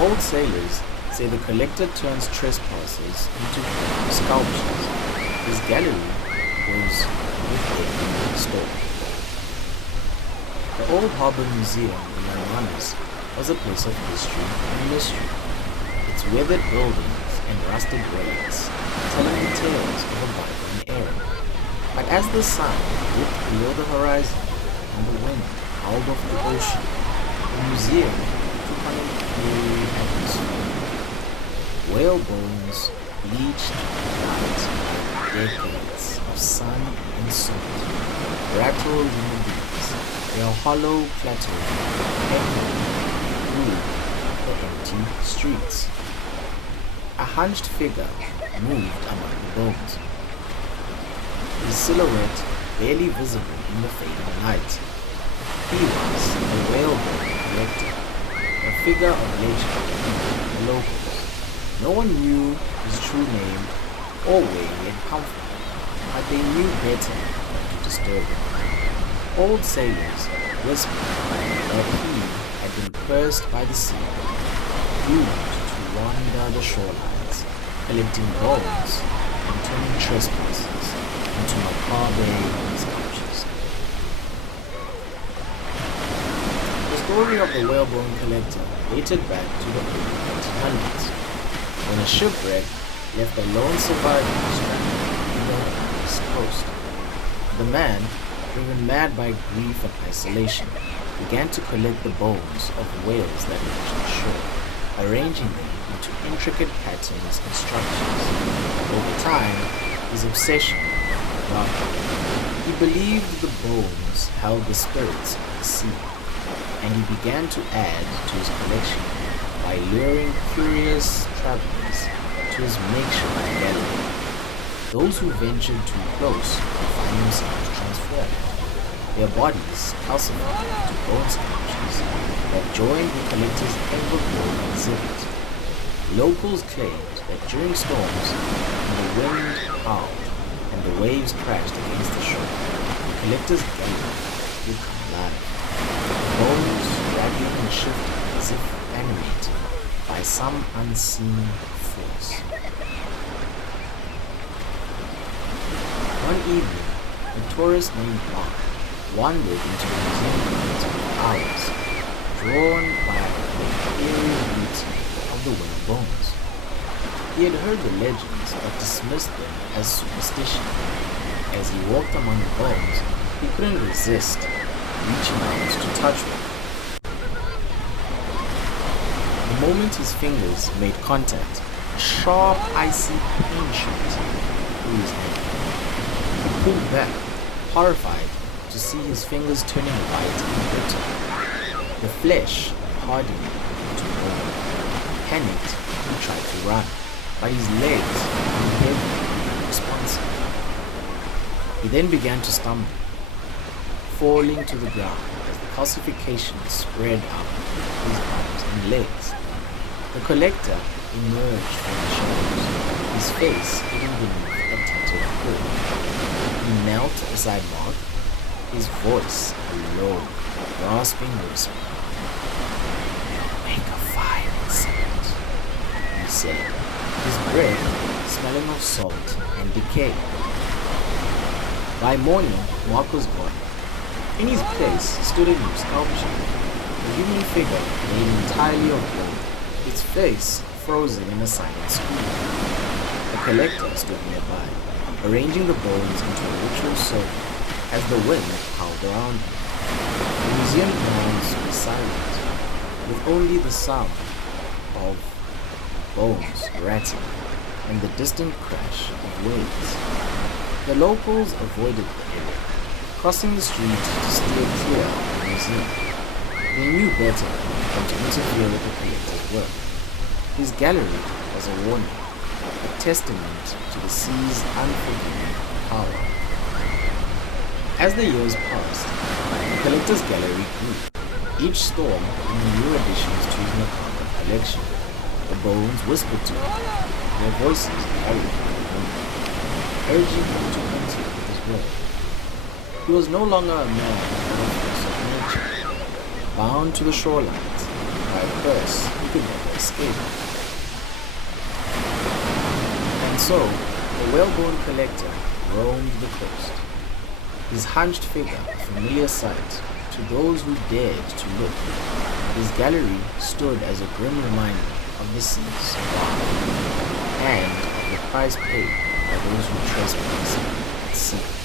Old sailors say the collector turns trespassers into sculptures. His gallery goes with every storm. The Old Harbor Museum in Marianas was a place of history and mystery. Its weathered buildings and rusted relics telling the tales of a bygone era. But as the sun dipped below the horizon and the wind howled off the ocean, the museum took on an eerie atmosphere. Whalebones bleached white by decades of sun and salt rattled in the breeze, their hollow clattering echoing through the empty streets. A hunched figure moved among the bones, his silhouette barely visible in the fading light. He was a whalebone collector, a figure of legend among the locals. No one knew his true name or where he had come from, but they knew better than to disturb him. Old sailors whispered that he had been cursed by the sea, doomed to wander the shorelines, collecting bones and turning trespassers into macabre sculptures. The story of the whalebone collector dated back to the early 1900s, when a shipwreck left a lone survivor stranded on the east coast. The man, driven mad by grief and isolation, began to collect the bones of whales that reached shore, arranging them into intricate patterns and structures. Over time, his obsession darkened. He believed the bones held the spirits of the sea, and he began to add to his collection by luring curious travelers to his makeshift gallery. Those who ventured too close would find themselves transformed, their bodies calcified into bone sculptures that joined the collector's ever-growing exhibit. Locals claimed that during storms, when the wind howled and the waves crashed against the shore, the collector's gallery would come alive, bones rattling and shifting as if animated by some unseen force. One evening, a tourist named Mark wandered into the museum grounds for hours, drawn by the eerie beauty of the whalebones. He had heard the legends but dismissed them as superstition. As he walked among the bones, he couldn't resist reaching out to touch one. The moment his fingers made contact, a sharp, icy pain shot through his neck. He pulled back, horrified to see his fingers turning white and brittle, the flesh hardening into bone. Panicked, he tried to run, but his legs were heavy and responsive. He then began to stumble, falling to the ground as the calcification spread out his arms and legs. The collector emerged from the shadows, his face hidden beneath a tattered hood. He knelt beside Mark, his voice a low, rasping whisper. "Make a fire insect," he said, his breath smelling of salt and decay. By morning, Mark was gone. In his place stood a new sculpture, a human figure made entirely of bone, its face frozen in a silent scream. The collector stood nearby, arranging the bones into a ritual circle as the wind howled around him. The museum grounds were silent, with only the sound of bones rattling and the distant crash of waves. The locals avoided the area, crossing the street to steer clear of the museum. They knew better than to interfere with the collector's work. His gallery was a warning, a testament to the sea's unforgiving power. As the years passed, the collector's gallery grew, each storm bringing new additions to his macabre collection. The bones whispered to him, their voices carried the wind, urging him to enter with his work. He was no longer a man but a force of nature, bound to the shorelines by curse he could never escape. And so, the whalebone collector roamed the coast, his hunched figure a familiar sight to those who dared to look. His gallery stood as a grim reminder of the seas and of the price paid by those who trespass at sea.